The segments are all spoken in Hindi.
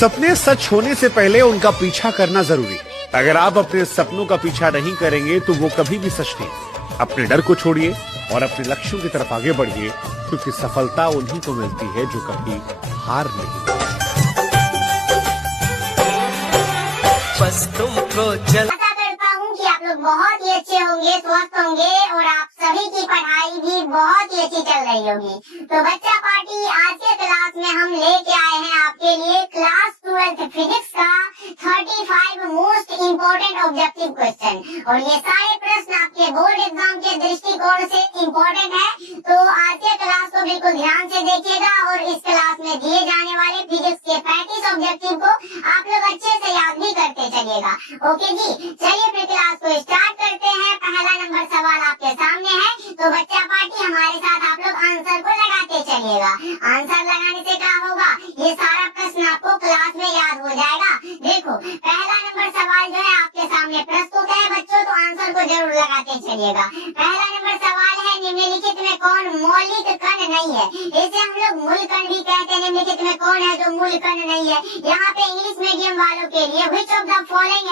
सपने सच होने से पहले उनका पीछा करना जरूरी है। अगर आप अपने सपनों का पीछा नहीं करेंगे तो वो कभी भी सच नहीं। अपने डर को छोड़िए और अपने लक्ष्यों की तरफ आगे बढ़िए, क्योंकि सफलता उन्हीं को मिलती है जो कभी हार नहीं। बस तुमको चल आशा करता हूँ कि आप लोग बहुत ही अच्छे होंगे, स्वस्थ होंगे और आप सभी की पढ़ाई भी बहुत ही अच्छी चल रही होगी। तो बच्चा पार्टी आज के क्लास में हम लेके आए हैं आपके लिए क्लास 12th फिजिक्स का 35 मोस्ट इम्पोर्टेंट ऑब्जेक्टिव क्वेश्चन, और ये सारे प्रश्न आपके बोर्ड एग्जाम के दृष्टिकोण से इम्पोर्टेंट है। तो आज के क्लास को बिल्कुल ध्यान से देखिएगा और इस क्लास में दिए जाने वाले फिजिक्स के 35 ऑब्जेक्टिव को आप लोग अच्छे से याद भी करते चलिएगा। ओके जी, चलिए फिर क्लास को स्टार्ट करते हैं। पहला नंबर सवाल आपके सामने है, तो बच्चा पार्टी हमारे साथ आप लोग आंसर को लगाते चलिएगा। आंसर लगाने से क्या होगा, ये सारा प्रश्न आपको क्लास में याद हो जाएगा। देखो पहला नंबर सवाल जो है आपके सामने प्रस्तुत है बच्चों, तो आंसर को जरूर लगाते चलिएगा। पहला नंबर सवाल है, निम्नलिखित में कौन मौलिक कण नहीं है? इसे हम लोग मूल कण भी कहते हैं। निम्नलिखित में कौन है जो मूल कण नहीं है? यहाँ पे इंग्लिश मीडियम वालों के लिए which of the following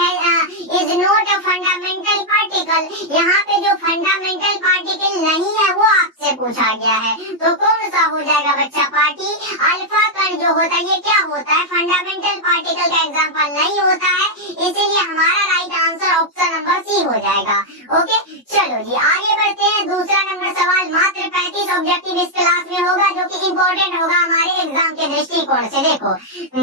is not a fundamental particle, यहाँ पे जो फंडामेंटल पार्टिकल नहीं है वो आपसे पूछा गया है। तो कौन सा हो जाएगा बच्चा पार्टी? अल्फा कण जो होता है ये क्या होता है? फंडामेंटल पार्टिकल का एग्जाम्पल नहीं होता है, इसीलिए हमारा right answer option number C हो जाएगा। ओके चलो जी आगे बढ़ते हैं। दूसरा नंबर सवाल मात्र 35 ऑब्जेक्टिव इस क्लास में होगा जो कि इम्पोर्टेंट होगा हमारे एग्जाम के दृष्टिकोण से। देखो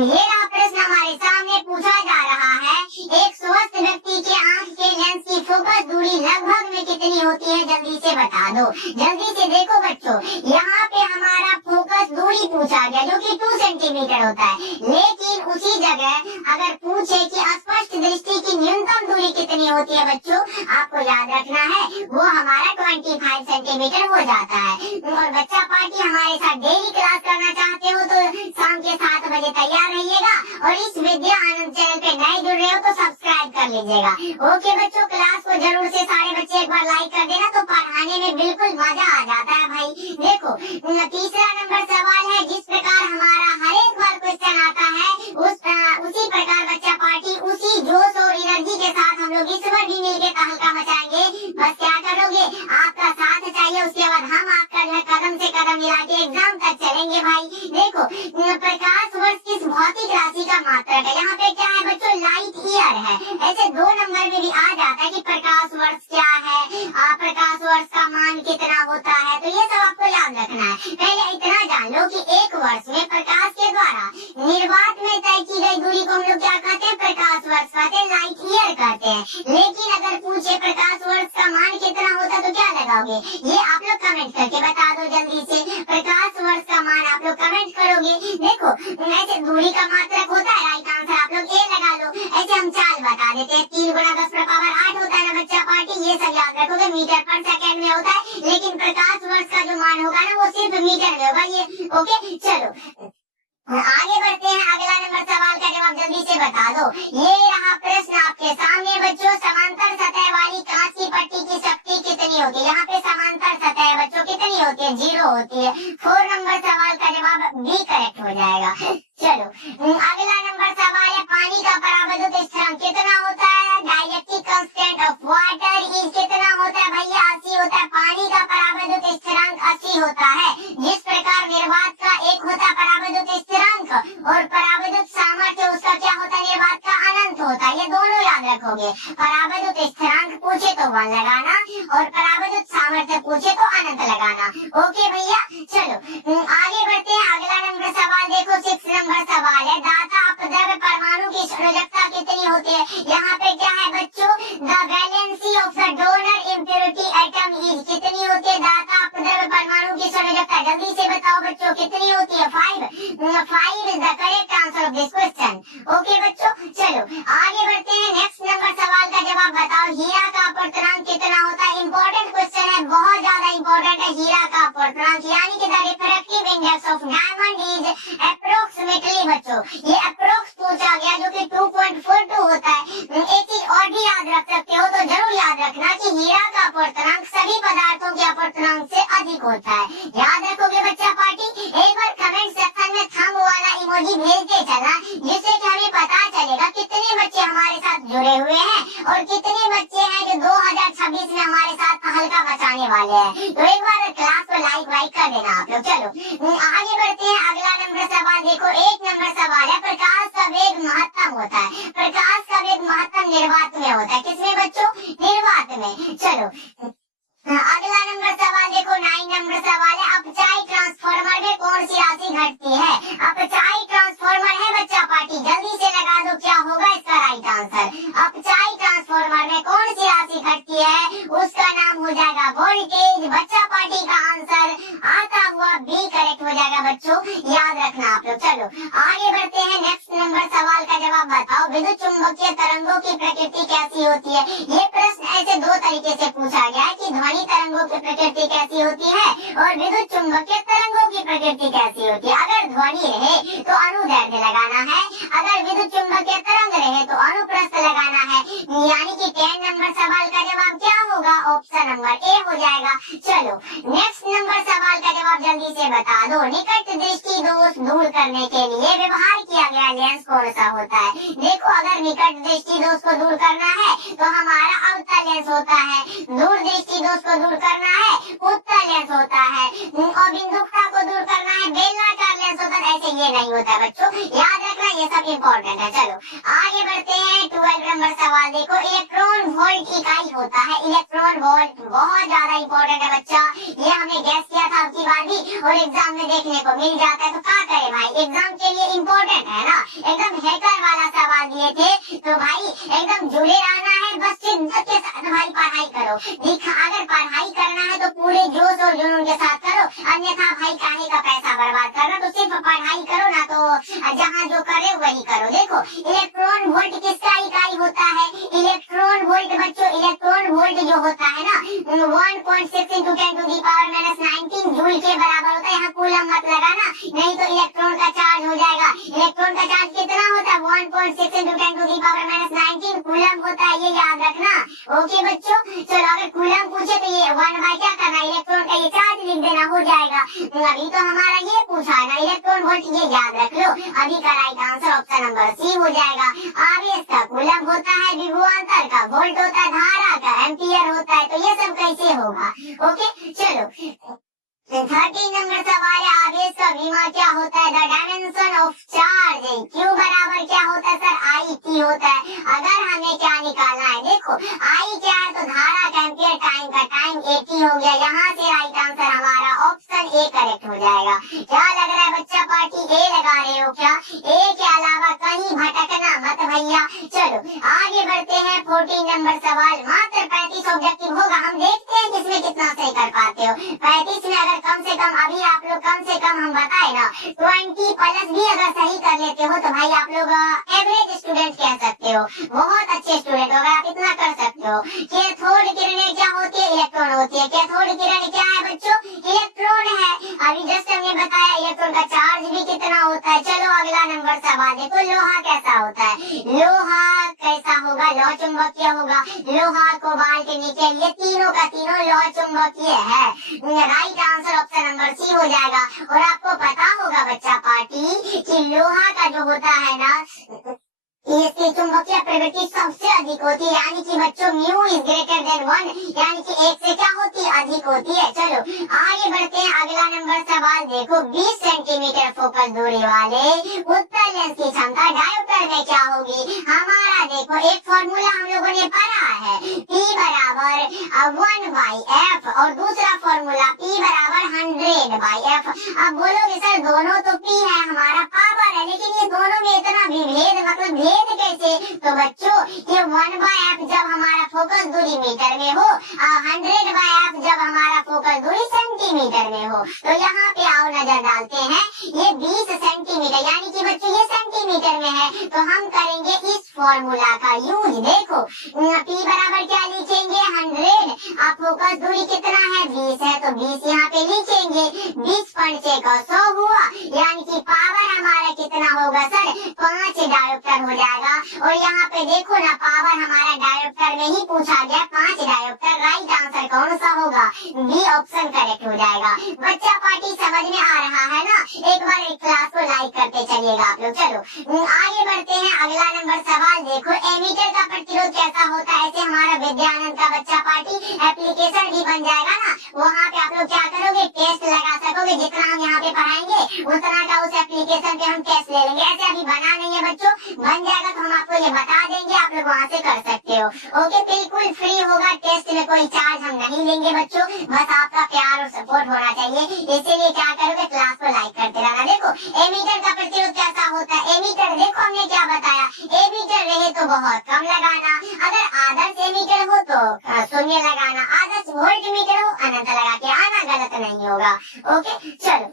ये रहा प्रश्न हमारे सामने पूछा जा रहा है, एक स्वस्थ व्यक्ति के आंख के लेंस की फोकस दूरी लगभग में कितनी होती है? जल्दी से बता दो, जल्दी से देखो बच्चों। यहाँ पे हमारा फोकस दूरी पूछा गया जो कि 2 सेंटीमीटर होता है, लेकिन उसी जगह अगर पूछे कि स्पष्ट दृष्टि की न्यूनतम दूरी कितनी होती है बच्चों, आपको याद रखना है वो हमारा 25 सेंटीमीटर हो जाता है। और बच्चा पार्टी हमारे साथ डेली क्लास करना चाहते हो तो शाम के 7 बजे तैयार रहिएगा, और इस विद्या आनंद चैनल पे नए जुड़ रहे हो तो सब्सक्राइब कर लीजिएगा। ओके बच्चों, क्लास को जरूर से सारे बच्चे एक बार लाइक कर देना, तो पढ़ाने में बिल्कुल मजा आ जाता है भाई। देखो तीसरा नंबर सवाल है, जिस प्रकार हमारा हर एक बार क्वेश्चन आता है उसी प्रकार बच्चा पार्टी उसी जोश और एनर्जी के साथ हम लोग इस बार भी मिलकर तहलका मचाएंगे। बस क्या करोगे, आपका साथ चाहिए, उसके बाद हम आपका जो है कदम से कदम मिला के एग्जाम तक चलेंगे भाई। देखो प्रकाश वर्ष किस भौतिक राशि का मात्रक है? यहाँ पे क्या है बच्चों, लाइट ईयर है। ऐसे 2 नंबर में भी आ जाता है कि प्रकाश वर्ष क्या है, प्रकाश वर्ष का मान कितना होता है, तो ये सब आपको याद रखना है। पहले इतना जान लो कि एक वर्ष में प्रकाश के द्वारा निर्वात में तय की गई दूरी को हम लोग क्या कहते हैं? प्रकाश वर्ष कहते हैं, लाइट ईयर कहते हैं। लेकिन अगर पूछे प्रकाश वर्ष का मान कितना होता तो क्या लगाओगे? ये आप लोग कमेंट करके बता दो जल्दी से। प्रकाश वर्ष का मान आप लोग कमेंट करोगे। देखो ऐसे दूरी का मात्रक होता है, राइट आंसर आप लोग ए लगा लो। ऐसे हम चाल बता देते हैं, 3 × 10⁻8 होता है ना बच्चा पार्टी, ये सब याद रखोगे। मीटर पर सेकेंड में होता है, लेकिन प्रकाश वर्ष का जो मान होगा ना वो सिर्फ मीटर में होगा ये। ओके चलो आगे बढ़ते हैं। अगला नंबर सवाल का जवाब जल्दी से बता दो। ये रहा प्रश्न आपके सामने बच्चों, समांतर सतह वाली कांच की पट्टी की शक्ति कितनी होती है? यहाँ पे समांतर सतह बच्चों कितनी होती है? 0 होती है। 4 नंबर सवाल का जवाब बी करेक्ट हो जाएगा। चलो अगला नंबर सवाल है, पानी का परावैद्युत स्थिरांक कितना होता है? Dielectric constant of water is कितना होता है भैया? 80 होता है। पानी का परावैद्युत स्थिरांक 80 होता है। जिस प्रकार निर्वात का एक होता है परावैद्युत स्थिरांक और परावैद्युत सामर्थ्य उसका क्या होता है? निर्वात का अनंत होता है। ये दोनों याद रखोगे। परावैद्युत स्थिरांक पूछे तो 1 लगाना और परावैद्युत सामर्थ्य पूछे तो अनंत लगाना। ओके भैया चलो आगे बढ़ते हैं। अगला नंबर सवाल देखो, 6 नंबर सवाल है, दाता अपद्रव्य परमाणु की संयोजकता कितनी होती है? यहाँ पे क्या है बच्चों, the valency of the donor impurity atom is कितनी होती है? दाता अपद्रव्य परमाणु की संयोजकता जल्दी से बताओ बच्चों कितनी होती है? 5 is the correct answer of this question. Okay बच्चों चलो आगे बढ़ते हैं। नेक्स्ट नंबर सवाल का जवाब बताओ, हीरा का अपवर्तनांक कितना होता है? इंपॉर्टेंट क्वेश्चन है, बहुत ज्यादा इंपॉर्टेंट है। हीरा का अपवर्तनांक यानी कि the refractive index of diamond is approximately बच्चों, ये अप्रोक्स पूछा गया जो कि 2.42 होता है। एक चीज और भी याद रख सकते हो, तो जरूर याद रखना कि हीरा का अपवर्तनांक सभी पदार्थों के अपवर्तनांक से अधिक होता है। याद रखोगे बच्चा पार्टी? एक बार कमेंट सेक्शन में थंब वाला इमोजी भेजते चलना, जिससे और कितने बच्चे हैं जो 2026 में हमारे साथ हल्का बचाने वाले हैं। तो एक बार क्लास को लाइक कर देना आप लोग। चलो आगे बढ़ते हैं, अगला नंबर सवाल देखो। 1 नंबर सवाल है, प्रकाश का वेग महत्तम होता है। प्रकाश का वेग महत्तम निर्वात में होता है। किसमें बच्चों? निर्वात में। चलो अगला नंबर सवाल देखो, 9 नंबर सवाल है, अपचाई ट्रांसफार्मर में कौन सी राशि घटती है? अपचाई ट्रांसफार्मर है बच्चा पार्टी, जल्दी से लगा दो क्या होगा इसका राइट आंसर। अपचाई ट्रांसफार्मर में कौन सी राशि घटती है? उसका नाम हो जाएगा वोल्टेज। बच्चा पार्टी का आंसर आता हुआ बी करेक्ट हो जाएगा बच्चों, याद रखना आप लोग। चलो आगे बढ़ते हैं, नेक्स्ट नंबर सवाल का जवाब बताओ, विद्युत चुंबकीय तरंगों की प्रकृति कैसी होती है? ये प्रश्न ऐसे दो तरीके से पूछा गया है कि ध्वनि तरंगों की प्रकृति कैसी होती है और विद्युत चुंबकीय तरंगों की प्रकृति कैसी होती है। अगर ध्वनि रहे तो अनुदैर्ध्य लगाना है, अगर विद्युत चुंबकीय तरंग रहे तो अनुप्रस्थ लगाना है। यानी कि 10 नंबर सवाल का जवाब क्या होगा? ऑप्शन नंबर ए हो जाएगा। चलो नेक्स्ट नंबर सवाल का जवाब जल्दी से बता दो, निकट दृष्टि दोष दूर करने के लिए व्यवहार किया गया लेंस कौन सा होता है? देखो अगर निकट दृष्टि दोष को दूर करना है तो हमारा अवतल लेंस होता है, दूर दृष्टि दोष को दूर करना है उत्तल लेंस होता है, और बिंदुकता को दूर करना है बेलनाकार लेंस होता है। ऐसे ये नहीं होता बच्चों, याद रखना, ये सब इम्पोर्टेंट है। चलो आगे बढ़ते हैं, 12 नंबर सवाल देखो, इलेक्ट्रॉन वोल्ट इकाई होता है। इलेक्ट्रॉन वोल्ट बहुत ज्यादा इम्पोर्टेंट है बच्चा, ये हमने गैस किया था आपकी बार भी और एग्जाम में देखने को मिल जाता है। तो क्या करे भाई, एग्जाम के लिए इम्पोर्टेंट है ना, एकदम हैकर वाला सवाल दिए थे, तो भाई एकदम जुड़े रहना है, बस शिद्दत के साथ भाई पढ़ाई करो। अगर पढ़ाई करना है तो पूरे जोश और जुनून के साथ करो, अन्यथा भाई काहे का पैसा बर्बाद करना। तो सिर्फ पढ़ाई करो ना, तो जहाँ जो करे वही करो। देखो इलेक्ट्रॉन वोल्ट किसका इकाई होता है? इलेक्ट्रॉन वोल्ट बच्चों, इलेक्ट्रॉन वोल्ट जो होता है ना 1.6 × 10⁻⁻19 जूल के बराबर होता है। यहाँ कूलम मत लगाना, नहीं तो इलेक्ट्रॉन का चार्ज हो जाएगा। इलेक्ट्रॉन का चार्ज कितना होता है? 1.6 × 10⁻⁻19 कूलम होता है, ये याद रखना। ओके बच्चों, चलो अगर कूलम पूछे तो ये 1 बाय क्या करना, इलेक्ट्रॉन का ये चार्ज लिख देना, हो जाएगा। अभी तो हमारा ये पूछा है ना इलेक्ट्रॉन वोल्ट, ये याद रख लो। अभी का right answer option number C हो जाएगा। आवेश का कूलम होता है, विभवांतर का वोल्ट होता है, धारा का एम्पियर होता है। तो ये सब कैसे होगा? ओके चलो 13 नंबर सवाल है, आवेश का विमा क्या होता है? The dimension of charge. Q बराबर क्या होता है सर? आई टी होता है। अगर हमें क्या निकालना है, देखो आई क्या है तो धारा का एम्पियर, टाइम का टाइम 80 हो गया। यहाँ से राइट आंसर हमारा ऑप्शन ए करेक्ट हो जाएगा। क्या लग रहा है बच्चा पार्टी, ए लगा रहे हो क्या? ए के अलावा कहीं भटकना मत भैया। चलो आगे बढ़ते हैं, 14 नंबर सवाल, मात्र 35 ऑब्जेक्टिव होगा, हम देखते हैं किसमें कितना सही कर पाते हो। 35 में अगर कम से कम, अभी आप लोग कम से कम हम बताए ना 20 प्लस भी अगर सही कर लेते हो तो भाई आप लोग एवरेज स्टूडेंट कह सकते हो, बहुत अच्छे स्टूडेंट हो अगर आप इतना कर सकते हो। कैथोड किरणें क्या होती है? इलेक्ट्रॉन होती है। कैथोड किरण क्या है बच्चों? इलेक्ट्रॉन है। अभी जस्ट हमने बताया इलेक्ट्रॉन का चार्ज भी कितना होता है। चलो अगला नंबर सवाल देखो, लोहा कैसा होता है? लोहा कैसा होगा? लौह चुंबकीय होगा। लोहा कोबाल्ट निकेल, ये तीनों का तीनों लौह चुंबकीय है। Right answer option number C हो जाएगा। और आपको पता होगा बच्चा पार्टी कि लोहा का जो होता है ना, इसकी चुंबकीय प्रवृत्ति सबसे अधिक होती है, यानी कि बच्चों म्यू इज ग्रेटर देन 1, यानी कि 1 से क्या होती है? अधिक होती है। चलो आगे बढ़ते हैं, अगला नंबर सवाल देखो, 20 सेंटीमीटर फोकस दूरी वाले उत्तल लेंस की क्षमता डायोप्टर में क्या होगी? हमारा देखो एक फॉर्मूला हम लोगों ने पढ़ा है, P बराबर 1/f, और दूसरा फॉर्मूला P बराबर 100/f। अब बोलोगे सर दोनों तो P है, हमारा पावर है, लेकिन ये दोनों में इतना विभेद, मतलब भेद कैसे? तो बच्चों ये 1/f जब हमारा फोकस दूरी मीटर में हो, 100/f जब हमारा फोकस दूरी सेंटीमीटर में हो। तो यहाँ पे आओ नजर डालते हैं, ये 20 सेंटीमीटर, यानी कि बच्चों ये सेंटीमीटर में है, तो हम करेंगे इस फॉर्मूला का यूज। देखो P बराबर क्या लिखेंगे? 100, अब फोकस दूरी कितना है? 20 है, तो 20 यहाँ पे लिखेंगे। 20 का 100 हुआ, यानी कि पावर हमारा कितना होगा सर? 5 डायोप्टर हो जाएगा। और यहाँ पे देखो ना, पावर हमारा डायोप्टर में ही पूछा गया, 5 डायोप्टर। राइट आंसर कौन सा होगा? बी ऑप्शन करेक्ट हो जाएगा। बच्चा पार्टी समझ में आ रहा है ना? एक बार एक क्लास को लाइक करते चलिएगा आप लोग। चलो आगे बढ़ते हैं, अगला नंबर सवाल देखो, एमीटर का प्रतिरोध कैसा होता है। ऐसे हमारा विद्यानंद का बच्चा पार्टी एप्लीकेशन भी बन जाएगा ना, वहाँ पे आप लोग क्या करोगे, टेस्ट लगा सकोगे। जितना हम यहाँ पे पढ़ाएंगे उतना का उस एप्लीकेशन पे हम टेस्ट ले लेंगे। ऐसे अभी बना नहीं है बच्चों, बन जाएगा तो हम आपको ये बता देंगे, आप लोग वहाँ से कर सकते हो। ओके, बिल्कुल फ्री होगा, टेस्ट में कोई चार्ज हम नहीं लेंगे बच्चों, बस आपका प्यार और सपोर्ट होना चाहिए। इसीलिए क्या करोगे, क्लास को लाइक करते रहना। देखो एमीटर का प्रतिरोध कैसा होता है। एमीटर देखो हमने क्या बताया, एमीटर रहे तो बहुत कम लगाना, अगर आदर्श एमीटर हो तो शून्य लगाना, आदर्श वोल्ट मीटर हो अनंत लगा के आना, गलत नहीं होगा। ओके चलो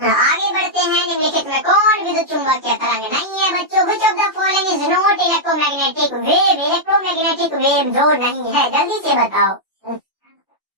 आगे बढ़ते हैं। निम्नलिखित में कौन विद्युत चुंबकीय तरंग नहीं है बच्चों। Which of the following is not electromagnetic wave. Electromagnetic wave जो नहीं है, जल्दी से बताओ।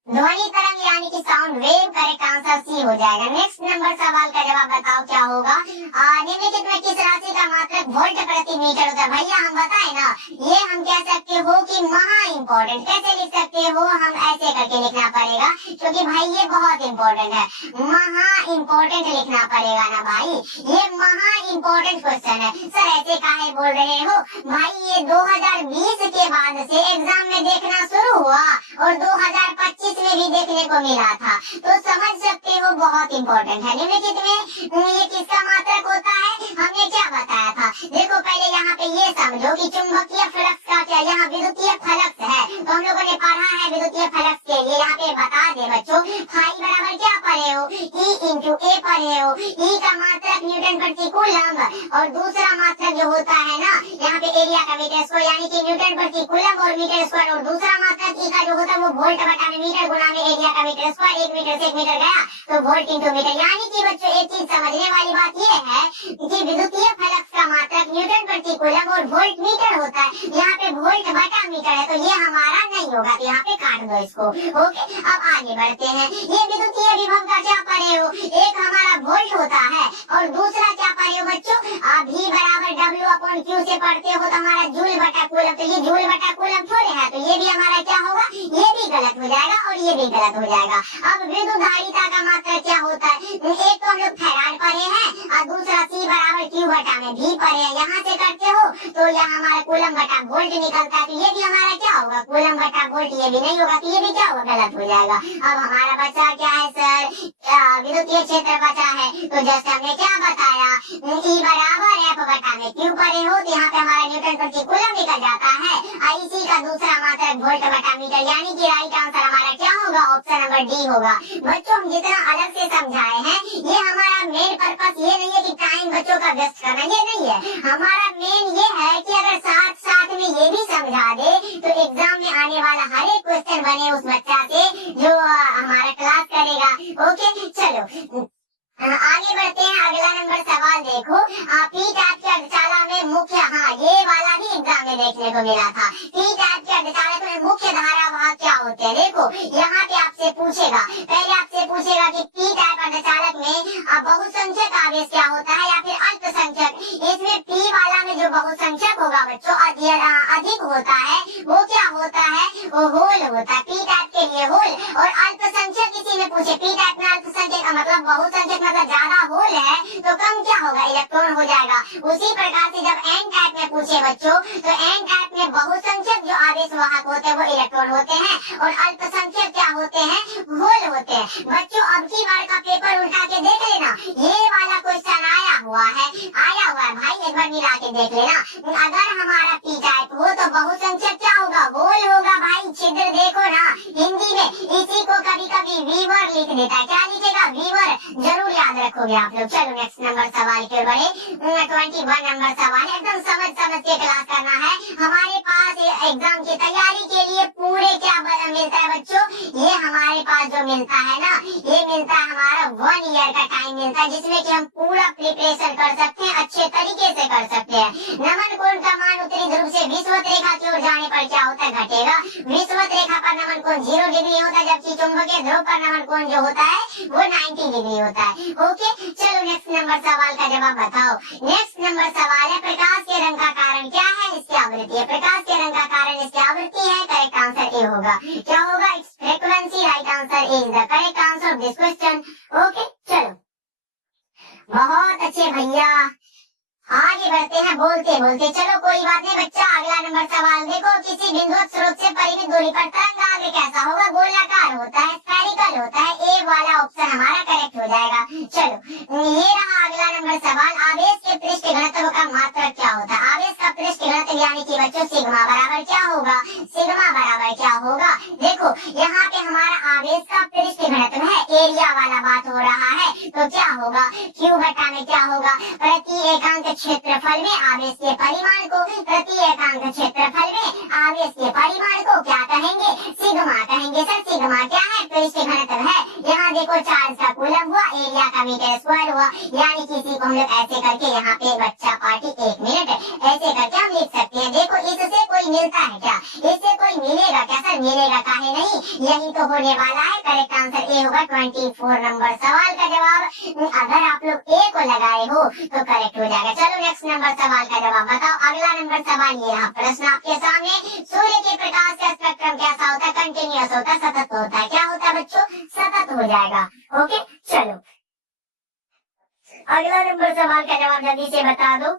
ध्वनि तरंग यानी कि sound wave, correct answer C हो जाएगा। नेक्स्ट नंबर सवाल का जवाब बताओ क्या होगा। निम्नलिखित में किस राशि का मात्रक वोल्ट प्रति मीटर होता है। भैया हम बताए ना, ये हम कह सकते हो कि महा इम्पोर्टेंट। कैसे लिख सकते हो, हम ऐसे करके लिखना पड़ेगा, क्योंकि भाई ये बहुत इम्पोर्टेंट है, महा इम्पोर्टेंट लिखना पड़ेगा ना भाई, ये महा इम्पोर्टेंट क्वेश्चन है। सर ऐसे काहे बोल रहे हो भाई, ये 2020 के बाद से एग्जाम में देखना शुरू हुआ और 2025 में भी देखने को मिला था, तो समझ सकते हो बहुत इम्पोर्टेंट है। निम्नलिखित में ये किसका मात्रक होता है, हमने क्या बताया था। देखो पहले यहाँ पे ये समझो कि चुंबकीय फ्लक्स का क्या, यहाँ विद्युतीय फ्लक्स है, तो हम लोगों ने पढ़ा है विद्युतीय फ्लक्स के लिए। यहाँ पे बता दे बच्चों, फाई बराबर क्या पढ़े हो, ई इंटू ए पढ़े हो। ई का मात्रक न्यूटन प्रति कूलम, और दूसरा मात्रक जो होता है ना यहाँ पे एरिया का मीटर स्क्वायर यानी कि न्यूटन प्रति कूलम और मीटर स्क्वायर, और दूसरा मात्रक ई का जो होता है वो वोल्ट बटा में मीटर गुना में एरिया का मीटर स्क्वायर। 1 मीटर से 1 मीटर गया तो वोल्ट इंटू मीटर। यानी कि बच्चों एक चीज समझने वाली बात ये है कि विद्युतीय फ्लक्स का मात्रक न्यूटन प्रति कूलम और वोल्ट मीटर होता है। यहाँ पे वोल्ट बटा मीटर है, तो ये हमारा नहीं होगा, तो यहाँ पे काट दो इसको। ओके अब आगे बढ़ते हैं। ये विद्युतीय विभव का क्या पढ़े हो, एक हमारा वोल्ट होता है और दूसरा क्या पढ़े हो बच्चों, V बराबर W/Q से पढ़ते हो तो हमारा जूल बटा कूलम, तो ये जूल बटा कूलम थोड़े है, तो ये भी हमारा क्या होगा, ये भी गलत हो जाएगा और ये भी गलत हो जाएगा। अब विद्युधारिता का मात्रक क्या होता है, एक तो हम लोग फैराड पढ़े हैं और दूसरा C बराबर Q बटा में V पढ़े हैं। यहाँ से करते हो तो यह हमारा कूलम बटा वोल्ट निकलता है, तो ये भी हमारा क्या होगा, कूलम बटा वोल्ट, ये भी नहीं होगा, तो ये भी क्या होगा, गलत हो जाएगा। अब हमारा बचा क्या है सर, विद्युतीय क्षेत्र बचा है, तो जैसे हमने क्या बताया, E बराबर F बटा में Q पढ़े हो, तो यहाँ पे हमारा न्यूटन प्रति कूलम निकल जाता है। इसी का दूसरा मात्रक वोल्ट बटा मीटर, यानी कि राइट आंसर हमारा क्या होगा, ऑप्शन नंबर डी होगा। बच्चों हम जितना अलग से समझाए हैं, ये हमारा मेन पर्पस ये नहीं है कि टाइम बच्चों का वेस्ट करना, ये नहीं है। हमारा मेन ये है कि अगर साथ साथ में ये भी समझा दे तो एग्जाम में आने वाला हर एक क्वेश्चन बने उस बच्चा से जो हमारा क्लास करेगा। ओके चलो आगे बढ़ते हैं। अगला नंबर सवाल देखो, पी टाइप के अर्धचालक में मुख्य, हाँ ये वाला भी एग्जाम में देखने को मिला था। पी टाइप के अर्धचालक में मुख्य धारा वाहक क्या होते हैं। देखो यहाँ पे आपसे पूछेगा, पहले आपसे पूछेगा कि पी टाइप अर्धचालक में बहुसंख्यक आवेश क्या होता है या फिर अल्पसंख्यक। इसमें पी वाला में जो बहुसंख्यक होगा बच्चों अधिक होता है, वो क्या होता है, वो होल होता है, पी टाइप के लिए होल। और अल्पसंख्यक किसी में पूछे, पी टाइप में अल्पसंख्यक का मतलब बहुसंख्यक मतलब ज्यादा होल है तो कम क्या होगा, इलेक्ट्रॉन हो जाएगा। उसी प्रकार से जब एन टाइप में पूछे बच्चों, तो एन टाइप में बहुसंख्यक जो आवेश वाहक होते हैं वो इलेक्ट्रॉन होते हैं और अल्पसंख्यक क्या होते हैं, होल होते हैं। बच्चों अब की बार का पेपर उल्टा के देख लेना, ये वाला क्वेश्चन आया हुआ है भाई, एक बार मिला के देख लेना। अगर हमारा पी टाइप हो तो बहुसंख्यक क्या होगा, होल होगा भाई। छिद्र देखो ना हिंदी में, इसी को कभी कभी वीवर लिख देता है, क्या लिखेगा, वीवर, जरूर याद रखोगे आप लोग। चलो नेक्स्ट नंबर सवाल के बढ़े। 21 नंबर सवाल, एकदम समझ के क्लास करना है। हमारे पास एग्जाम की तैयारी के लिए पूरे क्या मिलता है बच्चों, ये हमारे पास जो मिलता है ना, ये मिलता है हमारा 1 ईयर का टाइम मिलता है, जिसमें कि हम पूरा प्रिपरेशन कर सकते हैं, अच्छे तरीके से कर सकते हैं। नमन कोण का मान उत्तरी ध्रुव से विषुवत रेखा की ओर जाने पर क्या होता है, घटेगा। विषुवत रेखा पर नमन कोण 0 डिग्री होता है, जबकि चुंबकीय ध्रुव पर नमन कोण जो होता है वो 90 डिग्री होता है। ओके चलो नेक्स्ट नंबर सवाल का जवाब बताओ। नेक्स्ट नंबर सवाल है, प्रकाश के रंग का कारण क्या है, इसकी आवृत्ति है। प्रकाश के रंग का कारण इसकी आवृत्ति है, करेक्ट आंसर ए होगा। क्या होगा, it's frequency, right answer A is the correct answer of this question. Okay चलो बहुत अच्छे भैया, आगे बढ़ते करते हैं बोलते बोलते। चलो कोई बात नहीं बच्चा, अगला नंबर सवाल देखो। किसी बिंदुवत स्रोत से परिमित दूरी पर तरंग आगे कैसा होगा? गोलाकार होता है, स्फेरिकल होता है। ए वाला ऑप्शन हमारा करेक्ट हो जाएगा। चलो ये रहा अगला नंबर सवाल। आवेश के पृष्ठ घनत्व का मात्रक क्या होता है? आवेश का पृष्ठ घनत्व यानी कि बच्चों सिग्मा बराबर क्या होगा? सिग्मा बराबर क्या होगा? देखो यहाँ पे हमारा आवेश का पृष्ठ घनत्व है, एरिया वाला बात हो रहा है, तो क्या होगा? Q बटा में क्या होगा? प्रति एकांक क्षेत्रफल में आवेश के परिमाण को, प्रति एकांक क्षेत्रफल में आवेश के परिमाण को क्या कहेंगे? सिग्मा कहेंगे। सर सिग्मा क्या है? पृष्ठ घनत्व है। यहाँ देखो चार्ज का कूलम हुआ, एरिया का मीटर स्क्वायर हुआ, यानी किसी को हम लोग ऐसे करके यहाँ पे बच्चा पार्टी 1 मिनट ऐसे करके हम लिख सकते हैं। देखो इससे कोई मिलता है क्या? इससे कोई मिलेगा क्या? सर मिलेगा, काहे नहीं, यही तो होने वाला है। करेक्ट आंसर ए होगा 24 नंबर सवाल का जवाब। अगर आप लोग ए को लगाए हो तो करेक्ट हो जाएगा। चलो नेक्स्ट नंबर सवाल का जवाब बताओ। अगला नंबर सवाल ये रहा प्रश्न आपके सामने। सूर्य के प्रकाश का स्पेक्ट्रम कैसा होता है? कंटिन्यूअस होता है, सतत होता है। क्या होता है बच्चों? सतत हो जाएगा। ओके चलो अगला नंबर सवाल का जवाब जल्दी से बता दो।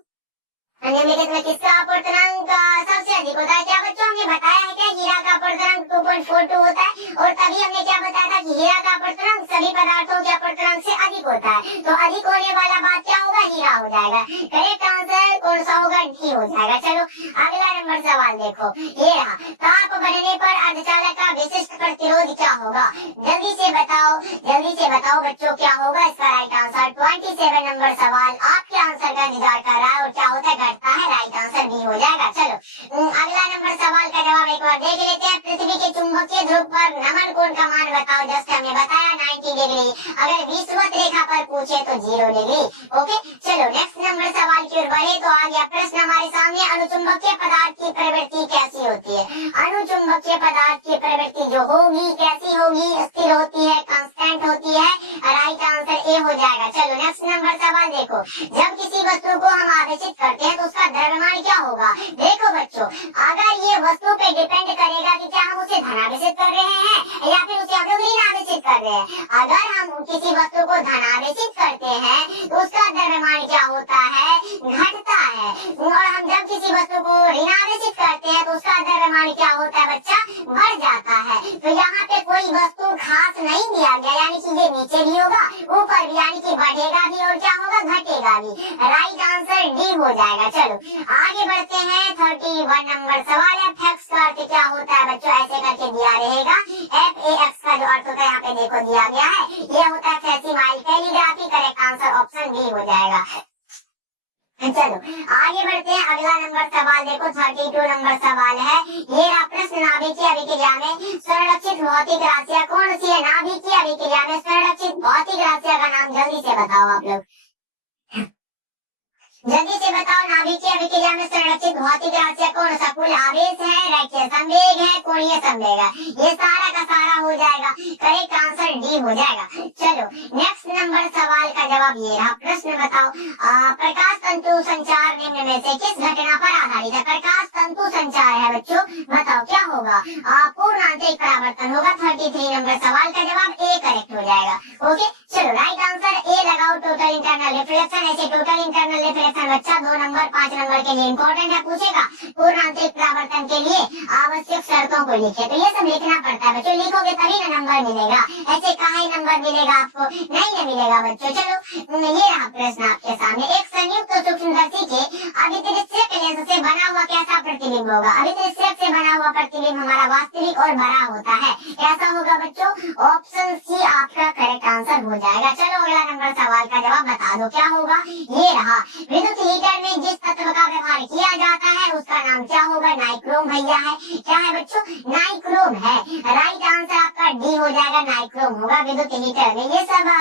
निम्नलिखित में किसका अपवर्तनांक सबसे अधिक होता है? क्या बच्चों हमने बताया है क्या हीरा का अपवर्तनांक 2.42 होता है? और तभी हमने क्या बताया था कि हीरा का अपवर्तनांक सभी पदार्थों के अपवर्तनांक से अधिक होता है। तो अधिक होने वाला बात क्या होगा? हीरा हो जाएगा। करेक्ट आंसर कौन सा होगा? डी हो जाएगा। चलो अगला नंबर सवाल देखो, ये रहा। ताप बढ़ने पर अर्धचालक का विशिष्ट प्रतिरोध क्या होगा? जल्दी से बताओ बच्चों क्या होगा इसका राइट आंसर? 27 नंबर सवाल आपके आंसर का इंतजार कर रहा है और क्या होता है? घटता है। राइट आंसर बी हो जाएगा। चलो अगला नंबर सवाल का जवाब एक बार देख लेते हैं। पृथ्वी के चुंबकीय ध्रुव पर नमन कोण का मान बताओ। जस्ट हमने बताया 90 डिग्री। अगर विषुवत रेखा पर पूछे तो 0 डिग्री। ओके चलो नेक्स्ट नंबर सवाल की ओर बढ़े तो आ गया प्रश्न हमारे सामने। अनुचुंबकीय पदार्थ की प्रवृत्ति कैसी होती है? अनुचुंबकीय पदार्थ की प्रवृत्ति जो होगी कैसी होगी? स्थिर होती है, कांस्टेंट होती है। राइट आंसर ए हो जाएगा। चलो नेक्स्ट नंबर सवाल देखो। जब किसी वस्तु को हम आवेशित करते हैं तो उसका द्रव्यमान क्या होगा? देखो बच्चों अगर ये वस्तु पे डिपेंड करेगा कि क्या हम उसे धनावेशित कर रहे हैं या फिर उसे हम लोग ऋण आवेशित कर रहे हैं। अगर हम किसी वस्तु को धनावेशित करते हैं तो उसका द्रव्यमान क्या होता है? घटता है। और हम जब किसी वस्तु को ऋण आवेशित करते हैं तो उसका द्रव्यमान क्या होता है बच्चा? बढ़ जाता है। तो यहाँ पे कोई वस्तु खास नहीं दिया गया, यानी कि ये नीचे भी होगा ऊपर भी, यानी कि बढ़ेगा भी और क्या होगा? घटेगा भी। राइट आंसर डी हो जाएगा। चलो आगे बढ़ते हैं। 31 नंबर सवाल है। फैक्स का अर्थ क्या होता है बच्चों? ऐसे करके दिया रहेगा। FAX का जो अर्थ होता है यहाँ पे देखो दिया गया है, ये होता है facsimile calligraphy. Correct answer option B हो जाएगा। चलो आगे बढ़ते हैं। अगला नंबर सवाल देखो 32 नंबर सवाल है। ये रहा प्रश्न। नाभिकीय अभिक्रिया में संरक्षित भौतिक राशियां कौन सी है? नाभिकीय अभिक्रिया में संरक्षित भौतिक राशियां का नाम जल्दी से बताओ आप लोग, जल्दी से बताओ। नाभिकीय अभिक्रिया में संरक्षित भौतिक राशियां कौन सा? कुल आवेश है, रैखिक संवेग है, कोणीय संवेग है। ये सारा का सारा हो जाएगा। करेक्ट आंसर डी हो जाएगा। चलो नेक्स्ट नंबर सवाल का जवाब ये रहा। प्रश्न बताओ। प्रकाश तंतु संचार निम्न में से किस घटना पर आधारित है? प्रकाश तंतु संचार है बच्चों, बताओ क्या होगा? पूर्ण आंतरिक परावर्तन होगा। 33 नंबर सवाल का जवाब ए करेक्ट हो जाएगा। ओके चलो राइट आंसर ए लगाओ। टोटल इंटरनल रिफ्लेक्शन, ऐसे टोटल इंटरनल रिफ्लेक्शन बच्चा 2 नंबर 5 नंबर के लिए इंपॉर्टेंट है, पूछेगा। पूर्ण आंतरिक परावर्तन के लिए आवश्यक शर्तों को लिखे, तो ये सब लिखना पड़ता है बच्चों। लिखोगे तभी ना नंबर मिलेगा, ऐसे कहाँ ही नंबर मिलेगा आपको? नहीं मिलेगा बच्चों। चलो ये रहा प्रश्न आपके सामने। एक संयुक्त सूक्ष्मदर्शी के अभिदृश्यक लेंस से बना हुआ कैसा प्रतिबिंब होगा? अभिदृश्यक से बना हुआ प्रतिबिंब हमारा वास्तविक और बड़ा होता है। कैसा होगा बच्चों? ऑप्शन सी आपका करेक्ट आंसर हो जाएगा। चलो अगला नंबर सवाल का जवाब बता दो क्या होगा? ये रहा। विद्युत हीटर में जिस तत्व का व्यवहार किया जाता है उसका नाम क्या होगा? नाइक्रोम भैया है। क्या है बच्चों? नाइक्रोम है। राइट आंसर आपका डी हो जाएगा। नाइक्रोम होगा विद्युत हीटर में। ये सब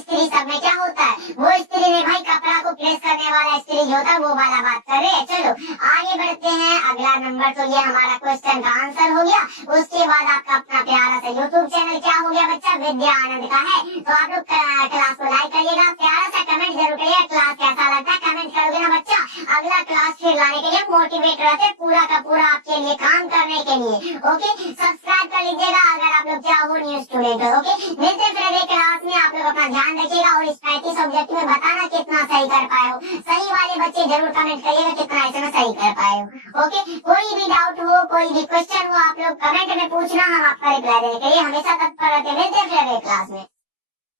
स्त्री सब में क्या होता है? वो स्त्री में भाई कपड़ा को प्रेस करने वाला स्त्री जो होता है वो वाला बात कर रहे हैं। चलो आगे बढ़ते हैं। अगला नंबर तो ये हमारा क्वेश्चन का आंसर हो गया। उसके बाद आपका अपना प्यारा सा यूट्यूब चैनल क्या हो गया बच्चा? विद्या आनंद का है। तो आप लोग क्लास को लाइक करिएगा, प्यारा सा कमेंट जरूर करिएगा। क्लास कैसा लगता है कमेंट करोगे ना बच्चा, अगला क्लास फिर लाने के लिए मोटिवेट रहते पूरा का पूरा आपके लिए काम करने के लिए। ओके सब्सक्राइब कर लीजिएगा अगर आप लोग क्या हो न्यू स्टूडेंट हो। ओके मिलते फिर अगले क्लास में। आप लोग अपना ध्यान रखिएगा और इस 35 सब्जेक्ट में बताना कितना सही कर पाए हो। सही वाले बच्चे जरूर कमेंट करिएगा कितना इसमें सही कर पाए हो। ओके, कोई भी डाउट हो, कोई भी क्वेश्चन हो, आप लोग कमेंट में पूछना, हम आपका रिप्लाई देने के लिए हमेशा तत्पर रहते हैं। मिलते हैं फिर अगले क्लास में।